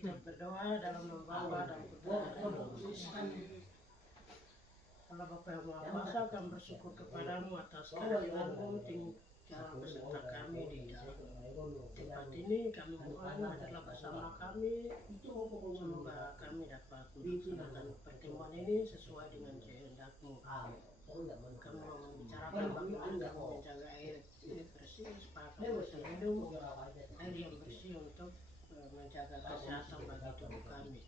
kita berdoa dalam nama Bapa dan Putra dan Roh Kudus. Allah Bapa yang Maha Kuasa, kami bersyukur kepadamu atas kehadiranmu di dalam beserta kami di dalam tempat ini. Kami mohon adalah bersama kami. Semoga kami dapat melaksanakan pertemuan ini sesuai dengan kehendak-Mu. Kami mau membicarakan bagaimana kami menjaga air bersih supaya kami bisa minum air yang bersih untuk menjaga kesehatan bagi tubuh kami.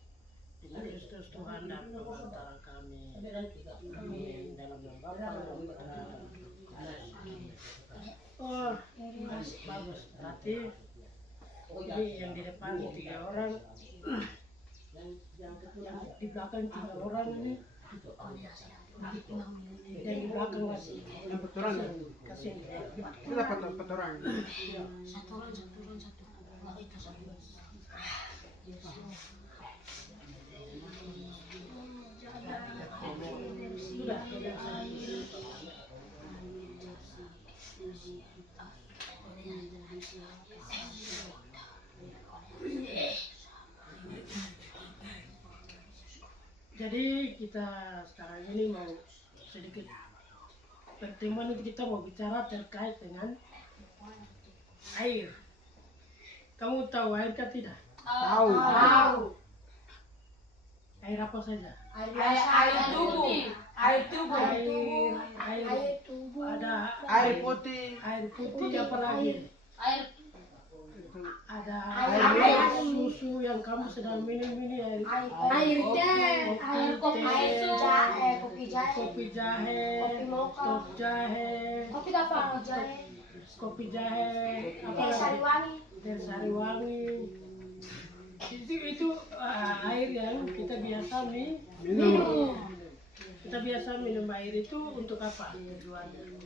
Demi Kristus Tuhan dan pengantara kami. Amin. Dalam nama Bapa dan Putra. Oh, bagus. Berarti ini yang di depan 3 orang, yang di belakang 3 orang ini. Yang di belakang kasih. Yang peturan. Kasih. Kenapa peturan? Satu orang. Nah, itu satu. Sudah. Jadi kita sekarang ini mau sedikit pertemuan itu kita mau bicara terkait dengan air. Kamu tahu air kan tidak? Tahu. Air apa saja? Air tubuh. Air tubuh. Ada Air putih. air putih apa lagi? Air Ada Air air susu yang kamu sedang minum ini, air teh, kopi jahe, kopi jahe, kopi mocha, stok jahe, kopi apa jahe, kopi jahe, apa teh sari lagi? wangi. Teh sari wangi. Itu air yang kita biasa Minum. Kita biasa minum air itu untuk apa tujuannya?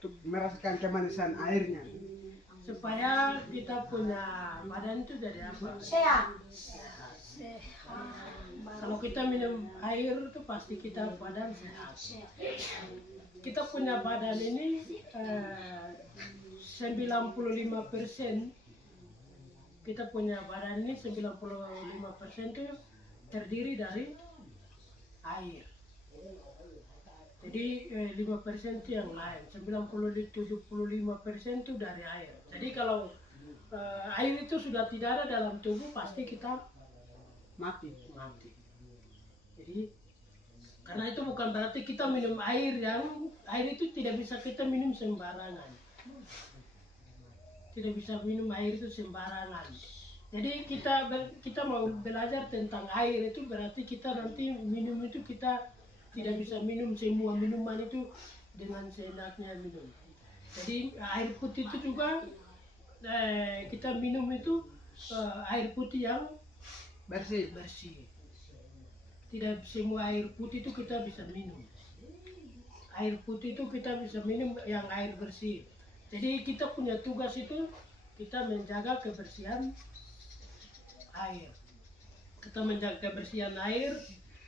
Untuk merasakan kemanisan airnya. Supaya kita punya badan itu jadi apa? Sehat. Kalau kita minum air itu pasti kita badan sehat. Kita punya badan ini 95%. Kita punya badan ini 95% itu terdiri dari air. Jadi 5% itu yang lain, 75% itu dari air. Jadi kalau air itu sudah tidak ada dalam tubuh, pasti kita Mati. Jadi karena itu bukan berarti kita minum air itu tidak bisa kita minum sembarangan. Tidak bisa minum air itu sembarangan. Jadi kita mau belajar tentang air itu berarti kita nanti minum itu kita tidak bisa minum semua minuman itu dengan seenaknya minum. Jadi air putih itu juga kita minum itu air putih yang Bersih. Tidak semua air putih itu kita bisa minum. Air putih itu kita bisa minum yang air bersih. Jadi kita punya tugas itu kita menjaga kebersihan air. Kita menjaga kebersihan air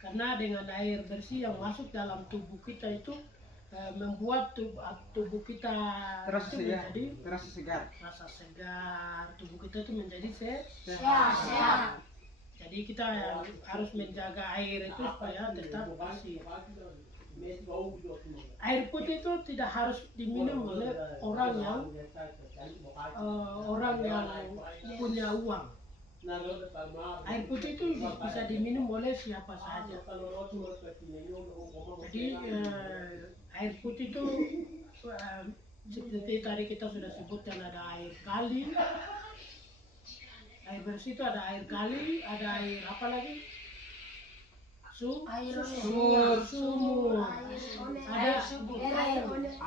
karena dengan air bersih yang masuk dalam tubuh kita itu membuat tubuh kita Terasa itu segar. menjadi Terasa segar. rasa segar, tubuh kita itu menjadi Sehat. Jadi kita harus menjaga air itu supaya tetap bersih. Air putih itu tidak harus diminum oleh orang yang punya uang. Air putih itu bisa diminum oleh siapa saja. Jadi air putih itu seperti tadi kita sudah sebutkan, ada air kali, air bersih itu ada air kali, ada air apa lagi? Sumur. Ada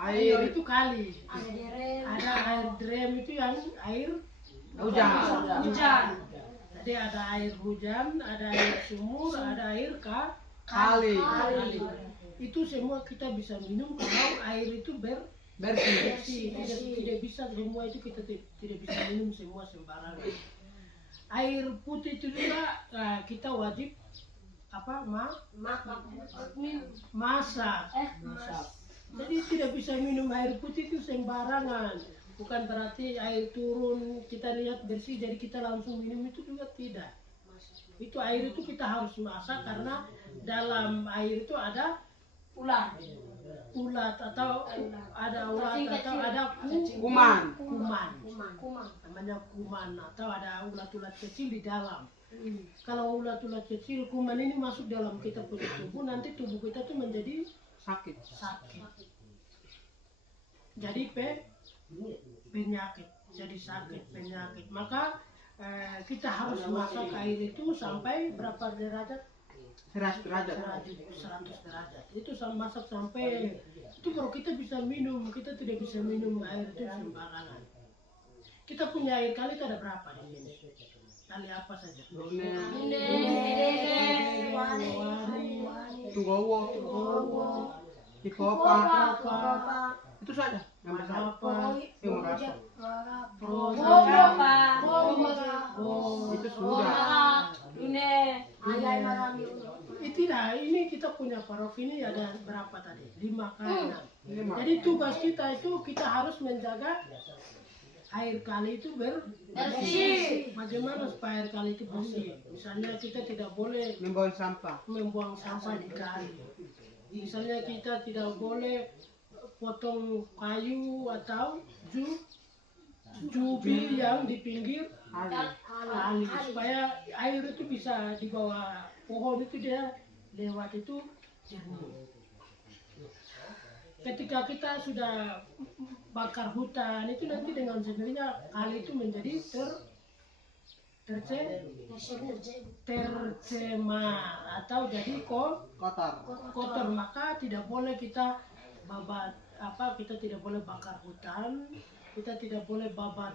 air itu kali. Ada air drum itu yang air hujan. Jadi ada air hujan, ada air sumur, ada air Kali. Itu semua kita bisa minum kalau air itu Bersih. tidak bisa semua itu kita tidak bisa minum semua sembarangan. Air putih itu juga kita wajib masak. Jadi tidak bisa minum air putih itu sembarangan. Bukan berarti air turun kita lihat bersih jadi kita langsung minum, itu juga tidak. Itu air itu kita harus masak karena dalam air itu ada Ular. ulat atau ada ulat atau ada Kuman. Kuman. namanya kuman, atau ada ulat-ulat kecil di dalam. Kalau ulat-ulat kecil kuman ini masuk dalam kita punya tubuh, nanti tubuh kita tuh menjadi Sakit. sakit, jadi penyakit, jadi sakit penyakit. Maka kita harus masak air itu sampai berapa derajat? 100 derajat. 100 derajat. Itu masak sampai itu baru kita bisa minum. Kita tidak bisa minum air itu sembarangan. Kita punya air kali itu ada berapa di sini? Kali apa saja? Tunggowo. Hikopa. Itu saja. Yang besar. Itu sudah. Tidak, ini kita punya parok ini ada berapa tadi? 5 kali. Jadi tugas kita itu kita harus menjaga air kali itu bersih. Bagaimana supaya air kali itu bersih? Misalnya kita tidak boleh Membuang sampah. di kali. Misalnya kita tidak boleh potong kayu atau jubi yang di pinggir kali, supaya air itu bisa di bawah pohon itu dia lewat itu jernih. Ketika kita sudah bakar hutan itu nanti dengan sendirinya kali itu menjadi tercemar atau jadi kotor. Maka tidak boleh kita kita tidak boleh bakar hutan, kita tidak boleh babat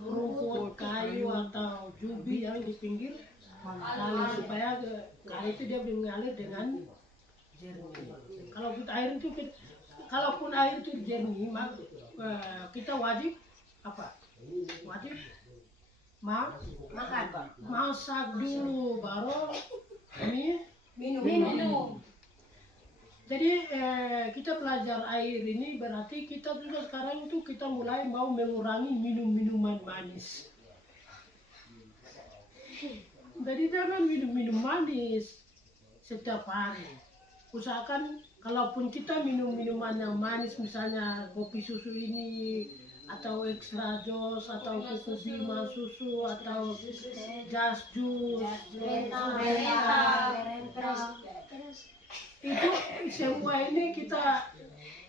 rumput, kayu atau jubi yang di pinggir kali, supaya kali itu dia mengalir dengan jernih. Kalaupun air itu jernih, kita wajib masak dulu baru minum. Jadi kita belajar air ini berarti kita juga sekarang itu kita mulai mau mengurangi minuman manis. Jadi jangan minum manis setiap hari. Usahakan kalaupun kita minum minuman yang manis, misalnya kopi susu ini atau extra jus atau susu bima susu atau just jus, itu semua ini kita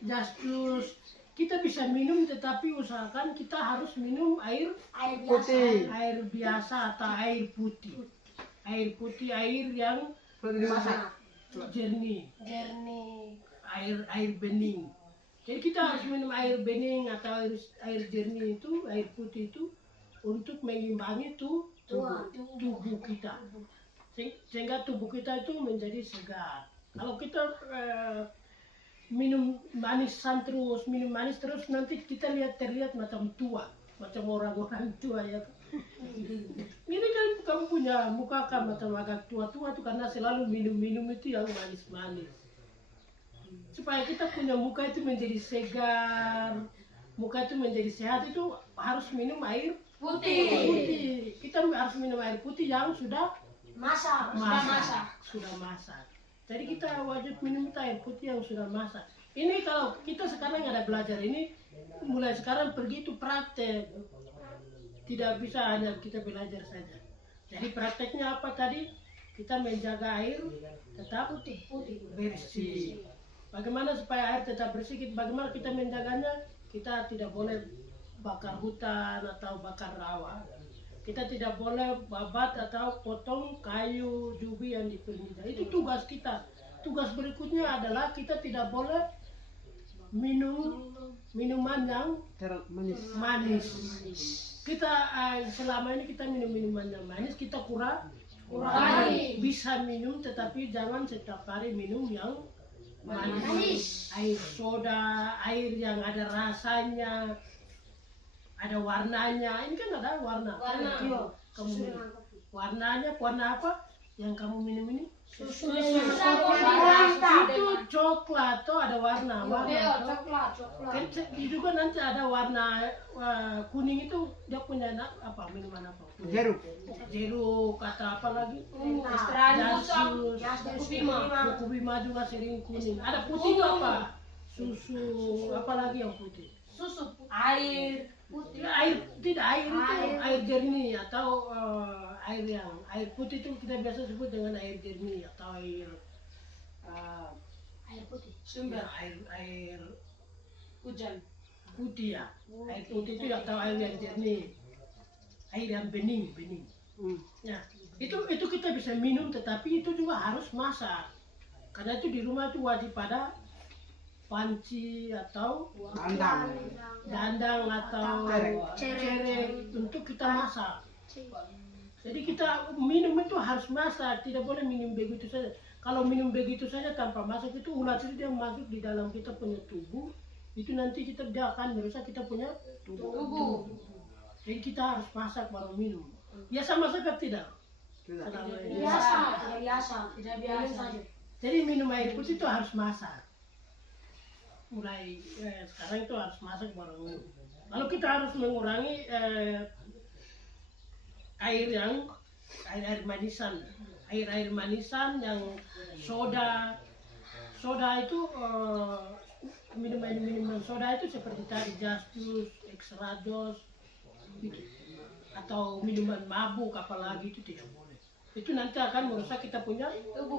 just jus kita bisa minum, tetapi usahakan kita harus minum air Putih. air biasa atau air putih, air yang Sudah dimasak. jernih, air bening. Jadi kita harus minum air bening atau air jernih itu, air putih itu untuk mengimbangi tubuh kita, sehingga tubuh kita itu menjadi segar. Kalau kita minum manis terus nanti kita terlihat macam tua, macam orang-orang tua ya. Ini kan kamu punya muka kan macam agak tua-tua tuh karena selalu minum itu yang manis-manis. Supaya kita punya muka itu menjadi segar, muka itu menjadi sehat, itu harus minum air putih. Kita harus minum air putih yang sudah masak. Jadi kita wajib minum air putih yang sudah masak. Ini kalau kita sekarang ada belajar ini, mulai sekarang pergi itu praktek. Tidak bisa hanya kita belajar saja. Jadi prakteknya apa tadi? Kita menjaga air tetap bersih. Bagaimana supaya air tetap bersih? Bagaimana kita menjaganya? Kita tidak boleh bakar hutan atau bakar rawa. Kita tidak boleh babat atau potong kayu jubi yang di pinggir. Itu tugas kita. Tugas berikutnya adalah kita tidak boleh minum minuman yang manis. Kita selama ini kita minum minuman yang manis, kita kurangi. Bisa minum tetapi jangan setiap hari minum yang manis. Air soda, air yang ada rasanya, ada warnanya. Ini kan ada warna. Kamu warnanya warna apa? yang kamu minum ini? Susu. Itu coklat tuh ada warna Iya, tuh. coklat. Kan juga nanti ada warna kuning itu dia punya apa minuman apa? Jeruk. Jeruk atau apa lagi? Buku Bima juga sering kuning. Ada putih itu apa? Susu apa lagi yang putih? Susu. Air. Ya, air tidak air itu air jernih atau air putih itu kita biasa sebut dengan air jernih atau air Air putih. ya, air Hujan. putih ya. Air putih itu atau air yang jernih, air yang bening. Ya, itu kita bisa minum, tetapi itu juga harus masak. Karena itu di rumah itu wajib pada panci atau dandang atau cerek untuk kita masak. Jadi kita minum itu harus masak, tidak boleh minum begitu saja. Kalau minum begitu saja tanpa masak itu ulat itu yang masuk di dalam kita punya tubuh, itu nanti dia akan merusak kita punya tubuh. Jadi kita harus masak baru minum. Biasa masak atau tidak? Tidak biasa. Jadi minum air putih itu harus masak. Mulai sekarang itu harus masak baru minum. Lalu kita harus mengurangi air manisan yang soda itu minuman soda itu seperti tadi just juice, extra juice gitu. Atau minuman mabuk apalagi itu tidak boleh. Itu nanti akan merusak kita punya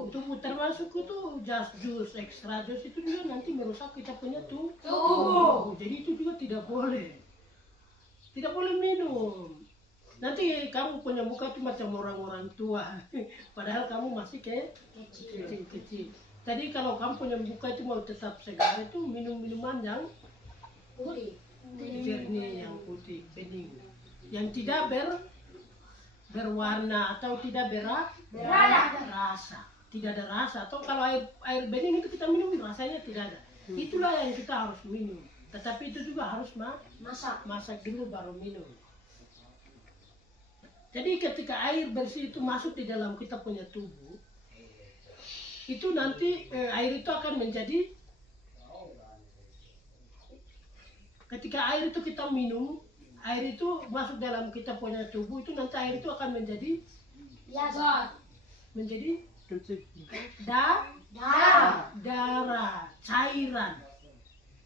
tubuh termasuk itu just juice, extra juice itu juga nanti merusak kita punya tubuh. Jadi itu juga tidak boleh minum. Nanti kamu punya muka itu macam orang-orang tua, padahal kamu masih kayak kecil. Jadi kalau kamu punya muka itu mau tetap segar itu minum minuman yang Putih. jernih, yang putih, bening, yang tidak berwarna atau tidak berasa, tidak ada rasa. Atau kalau air bening itu kita minum rasanya tidak ada. Itulah yang kita harus minum. Tetapi itu juga harus masak dulu baru minum. Jadi ketika air bersih itu masuk di dalam kita punya tubuh, itu nanti air itu akan menjadi, ketika air itu kita minum, air itu masuk dalam kita punya tubuh, itu nanti air itu akan menjadi darah,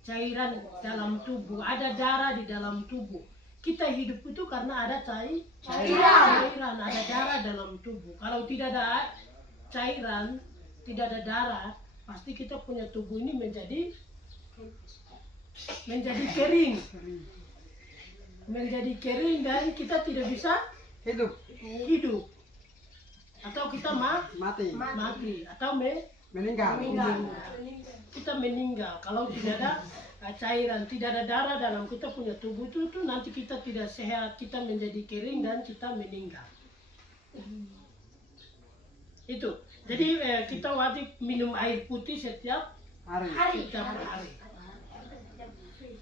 cairan dalam tubuh. Ada darah di dalam tubuh. Kita hidup itu karena ada cairan, ada darah dalam tubuh. Kalau tidak ada cairan, tidak ada darah, pasti kita punya tubuh ini menjadi kering dan kita tidak bisa hidup. Atau kita mati atau meninggal. Kita meninggal kalau tidak ada cairan, tidak ada darah dalam kita punya tubuh itu nanti kita tidak sehat, kita menjadi kering dan kita meninggal. Itu. Jadi kita wajib minum air putih setiap hari.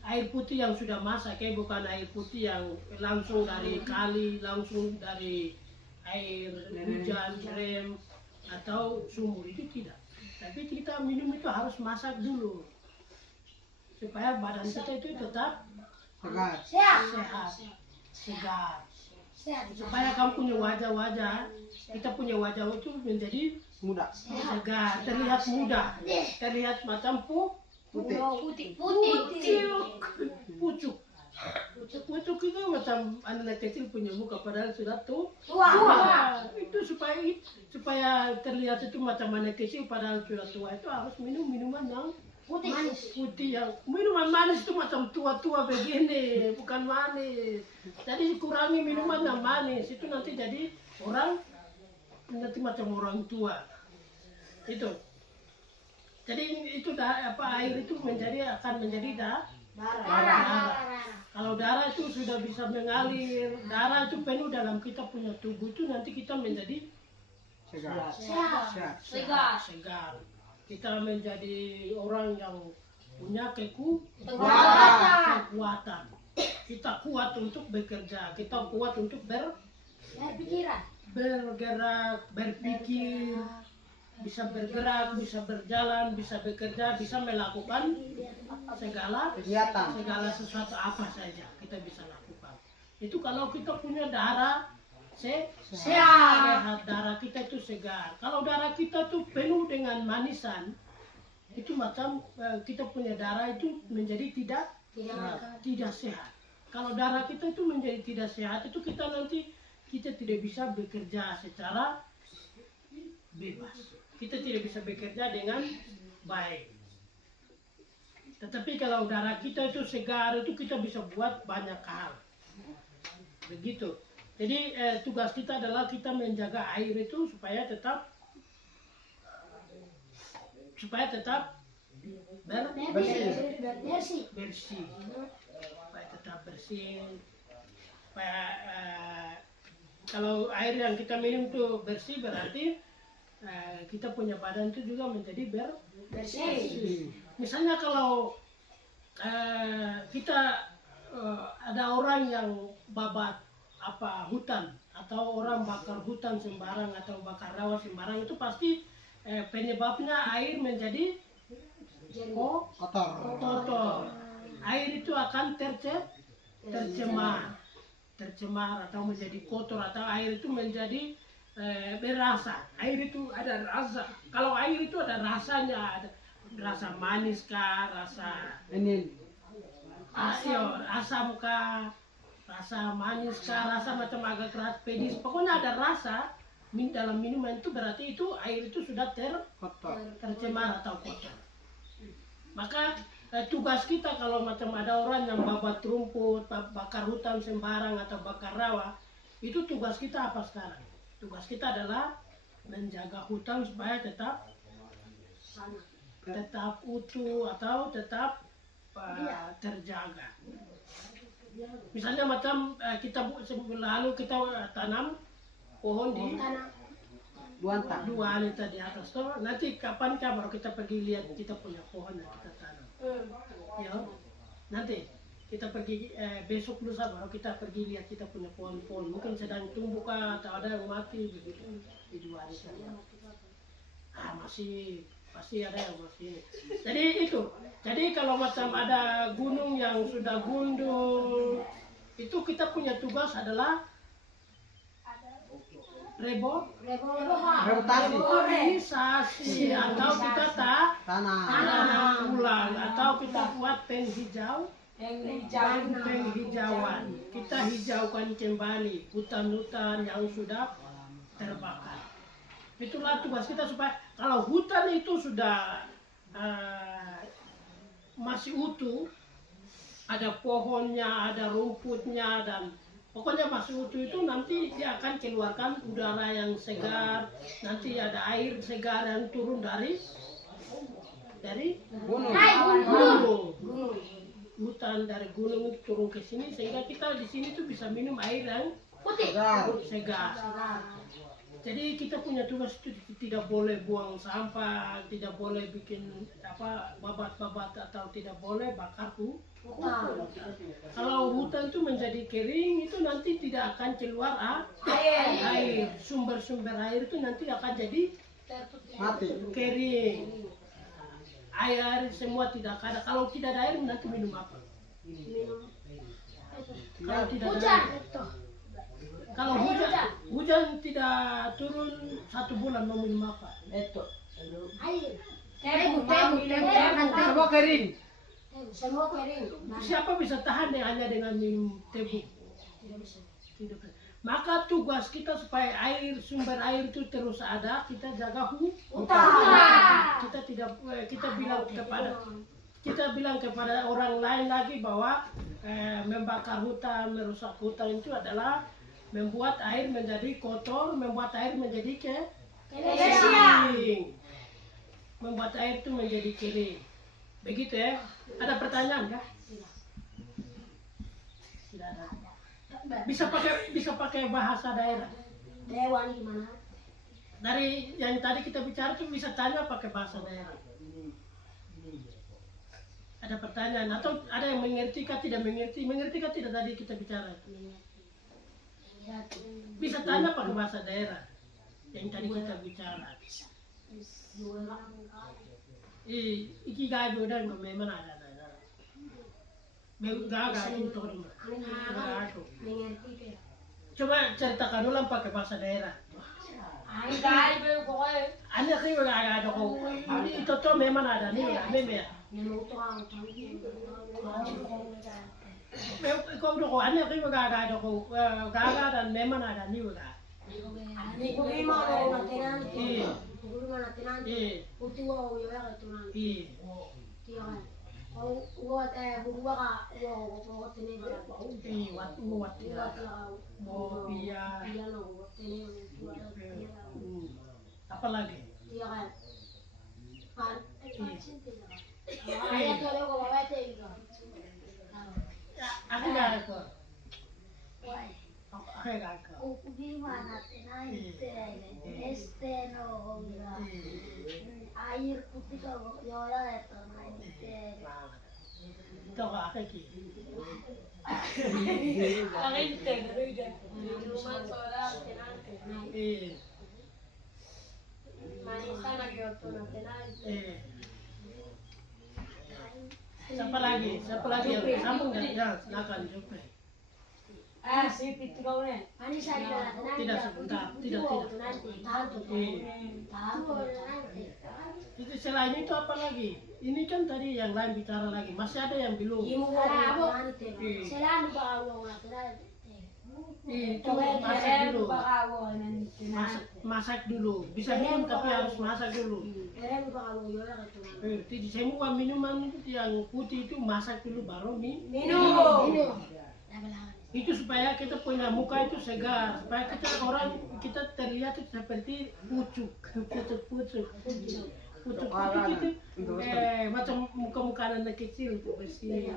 Air putih yang sudah masak, bukan air putih yang langsung dari kali, langsung dari air hujan, rem atau sumur, itu tidak. Tapi kita minum itu harus masak dulu supaya badan kita itu tetap sehat, supaya kamu punya wajah, kita punya wajah itu menjadi Muda. segar, terlihat muda, terlihat macam pucuk. Pucuk itu macam anak kecil punya muka padahal sudah tua. Itu supaya terlihat itu macam anak kecil padahal sudah tua, itu harus minum minuman yang putih yang minuman manis itu macam tua-tua begini, bukan manis. Jadi kurangi minuman yang manis, itu nanti jadi orang nanti macam orang tua. Itu. Jadi itu air itu akan menjadi darah. Kalau darah itu sudah bisa mengalir, darah itu penuh dalam kita punya tubuh itu nanti kita menjadi segar. Kita menjadi orang yang punya kekuatan. Kita kuat untuk bekerja, kita kuat untuk berpikiran. bergerak, berpikir, bisa bergerak, bisa berjalan, bisa bekerja, bisa melakukan segala sesuatu apa saja kita bisa lakukan. Itu kalau kita punya darah sehat, darah kita itu segar. Kalau darah kita tuh penuh dengan manisan, itu macam kita punya darah itu menjadi tidak sehat. Kalau darah kita itu menjadi tidak sehat, itu kita tidak bisa bekerja secara bebas. Kita tidak bisa bekerja dengan baik. Tetapi kalau darah kita itu segar, itu kita bisa buat banyak hal. Begitu. Jadi tugas kita adalah kita menjaga air itu supaya tetap bersih. Supaya tetap bersih. Supaya kalau air yang kita minum itu bersih, berarti kita punya badan itu juga menjadi bersih. Misalnya kalau kita ada orang yang babat hutan atau orang bakar hutan sembarang atau bakar rawa sembarang, itu pasti penyebabnya air menjadi kotor. Air itu akan tercemar atau menjadi kotor, atau air itu menjadi berasa. Air itu ada rasa. Kalau air itu ada rasanya, ada rasa manis kah, rasa asam kah, rasa manis kah, rasa macam agak keras, pedis. Pokoknya ada rasa dalam minuman itu, berarti itu air itu sudah tercemar atau kotor. Maka tugas kita kalau macam ada orang yang babat rumput, bakar hutan sembarang atau bakar rawa, itu tugas kita apa sekarang? Tugas kita adalah menjaga hutan supaya tetap utuh atau tetap terjaga. Misalnya macam kita lalu kita tanam pohon di dua di atas tuh, nanti kapan baru kita pergi lihat kita punya pohon yang kita tanam. Ya, nanti kita pergi besok lusa baru kita pergi lihat kita punya pohon-pohon, mungkin sedang tumbuh kah atau ada yang mati begitu di dua hari saja. Masih pasti ada yang masih. Jadi kalau macam ada gunung yang sudah gundul, itu kita punya tugas adalah reboisasi atau kita tanam ulang atau kita buat penghijauan. Kita hijaukan kembali hutan-hutan yang sudah terbakar. Itulah tugas kita, supaya kalau hutan itu sudah masih utuh, ada pohonnya, ada rumputnya, dan pokoknya masih utuh, itu nanti dia akan keluarkan udara yang segar. Nanti ada air segar yang turun dari gunung. Hutan dari gunung turun ke sini, sehingga kita di sini tuh bisa minum air yang segar. Jadi kita punya tugas itu tidak boleh buang sampah, tidak boleh bikin babat-babat, atau tidak boleh bakar hutan. Kalau hutan itu menjadi kering, itu nanti tidak akan keluar air. Sumber-sumber air itu nanti akan jadi mati, kering. Air semua tidak ada. Kalau tidak ada air nanti minum apa? Kalau tidak ada air. Kalau hujan tidak turun 1 bulan, mau minum apa? Air. Semua kering. Siapa bisa tahan hanya dengan minum tebu? Tidak bisa. Maka tugas kita supaya sumber air itu terus ada, kita jaga hutan. Kita bilang kepada orang lain lagi bahwa membakar hutan, merusak hutan itu adalah membuat air menjadi kotor, membuat air menjadi kering. Membuat air itu menjadi kering. Begitu ya. Ada pertanyaan ya? Tidak ada. Bisa pakai bahasa daerah. Dewan gimana? Dari yang tadi kita bicara itu bisa tanya pakai bahasa daerah. Ada pertanyaan atau ada yang mengerti kah, tidak mengerti? Mengerti kah tidak tadi kita bicara? Bisa tanya pakai bahasa daerah yang tadi kita bicara. Iki gado dan memang ada. Gagal itu gagal. Coba ceritakan ulang pakai bahasa daerah. Ane kayo gagal ko. Itu tuh memang ada nih, memang. Ikaw ko ane kayo gagal ko. Gagal dan memang ada nih udah. Apa lagi? Aku gak ada. Air putih kalau yola itu Ito ka aki. Siapa lagi? Siapa lagi yang sambung nggak? Ya, silakan Jupri. Si Pitro nih. Tidak sebentar, tidak. Itu selain itu apa lagi? Ini kan tadi yang lain bicara lagi, masih ada yang belum. Itu masak dulu. Masak dulu. Bisa minum tapi harus masak dulu. Jadi semua minuman yang putih itu masak dulu baru minum. Itu supaya kita punya muka itu segar, supaya kita terlihat seperti pucuk itu macam muka anak kecil itu bersih.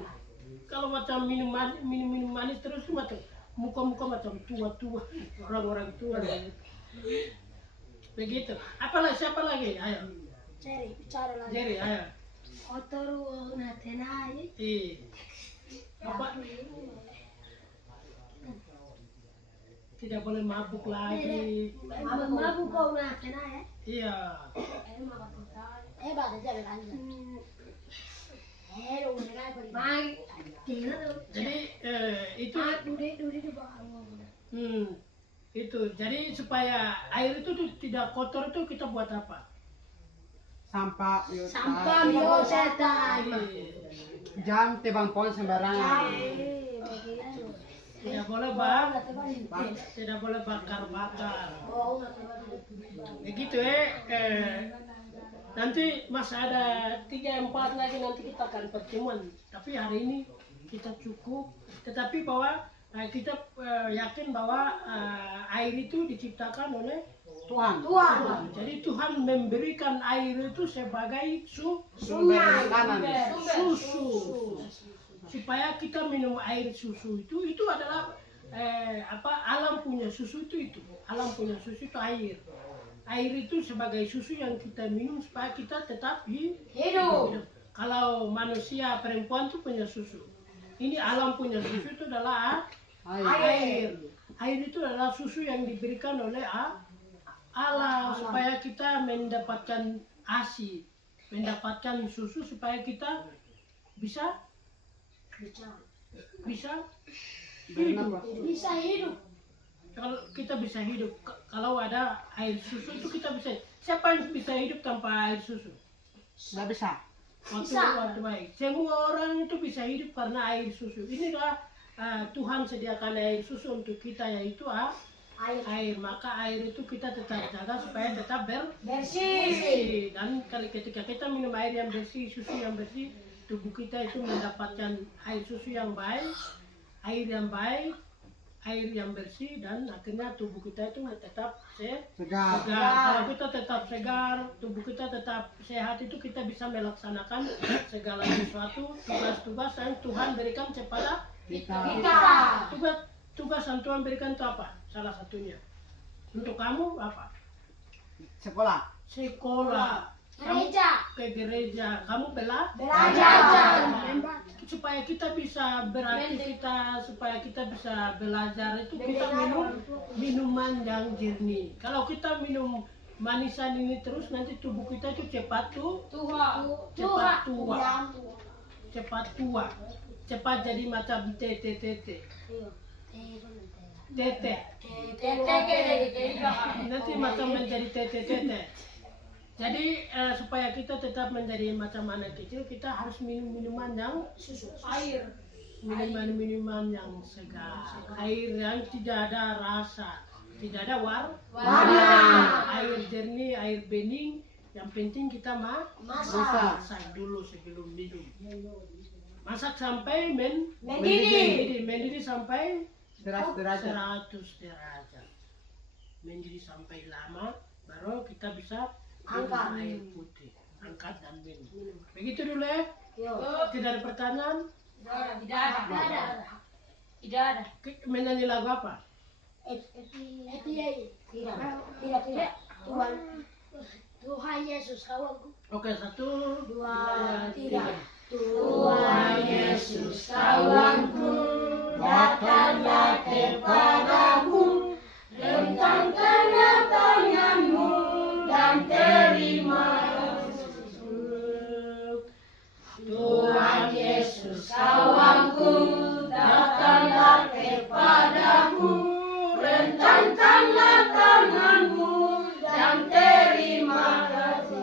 Kalau macam minum manis terus macam muka macam tua orang tua. Begitu. Siapa lagi? Ayo. Jerry, ayo. Kotor natenai. Apa? Tidak boleh mabuk lagi. Mabuk kau natenai. Iya. Jadi itu jadi supaya air itu tidak kotor itu kita buat apa? Sampah biota. Jangan tebang pohon sembarangan. Tidak boleh bakar. Begitu nanti masih ada 3-4 lagi nanti kita akan pertemuan. Tapi hari ini kita cukup. Tetapi bahwa kita yakin bahwa air itu diciptakan oleh Tuhan. Jadi Tuhan memberikan air itu sebagai susu. Supaya kita minum air susu itu adalah alam punya susu itu alam punya susu itu air itu sebagai susu yang kita minum supaya kita tetap hidup. Kalau manusia perempuan itu punya susu, ini alam punya susu itu adalah air itu adalah susu yang diberikan oleh Allah supaya kita mendapatkan ASI, mendapatkan susu supaya kita bisa hidup. Kalau kita bisa hidup, kalau ada air susu itu kita bisa. Siapa yang bisa hidup tanpa air susu? Nggak bisa. Waktu baik. Semua orang itu bisa hidup karena air susu. Inilah Tuhan sediakan air susu untuk kita, yaitu air. Maka air itu kita tetap jaga supaya tetap bersih. Dan ketika kita minum air yang bersih, susu yang bersih, tubuh kita itu mendapatkan air susu yang baik, air yang bersih, dan akhirnya tubuh kita itu tetap segar. Kalau kita tetap segar, tubuh kita tetap sehat, itu kita bisa melaksanakan segala sesuatu tugas-tugas yang Tuhan berikan kepada kita. Tugas yang Tuhan berikan itu apa? Salah satunya untuk kamu apa? Sekolah. Kamu ke gereja, kamu belajar. supaya kita bisa beraktivitas, supaya kita bisa belajar itu kita minum minuman yang jernih. Kalau kita minum manisan ini terus nanti tubuh kita itu cepat tua, cepat jadi macam tete. Nanti macam menjadi tete. Jadi supaya kita tetap menjadi macam anak kecil, kita harus minum minuman yang Air. minuman yang segar, air yang tidak ada rasa, tidak ada Warna. air jernih, air bening. Yang penting kita masak dulu sebelum minum. Masak sampai mendidih sampai 100 derajat. 100 derajat. Mendidih sampai lama, baru kita bisa minum air putih. Angkat dan minum. Begitu dulu ya. Tidak ada pertanyaan? Tidak ada. Menyanyi lagu apa? Tuhan Yesus kawanku. Oke, 1, 2, 3. Tuhan Yesus kawanku, datanglah kepadaku, rentangkanlah tanganmu dan terima kasih. Tuhan Yesus kawanku, datanglah kepadaku, rentangkanlah tanganmu dan terima kasih.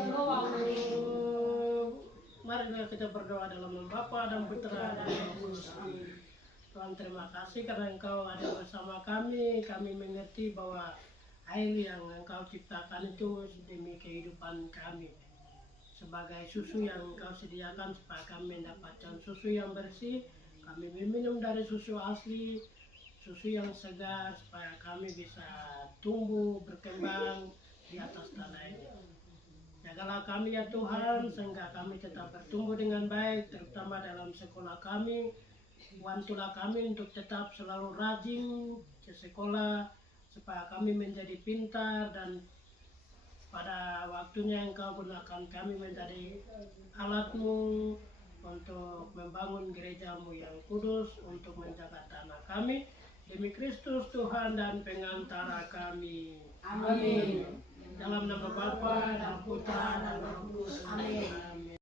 Marilah kita berdoa dalam nama Bapa dan Putra dan Roh Kudus. Amin. Tuhan, terima kasih karena Engkau ada bersama kami. Kami mengerti bahwa air yang Engkau ciptakan itu demi kehidupan kami. Sebagai susu yang Engkau sediakan supaya kami mendapatkan susu yang bersih, kami meminum dari susu asli, susu yang segar supaya kami bisa tumbuh, berkembang di atas tanah ini. Jagalah kami ya Tuhan, sehingga kami tetap bertumbuh dengan baik, terutama dalam sekolah kami. Bantulah kami untuk tetap selalu rajin ke sekolah, supaya kami menjadi pintar dan pada waktunya Engkau gunakan kami menjadi alat-Mu untuk membangun gereja-Mu yang kudus, untuk menjaga tanah kami. Demi Kristus Tuhan dan pengantara kami. Amin. Dalam nama Bapa dan Putra dan Roh Kudus. Amin.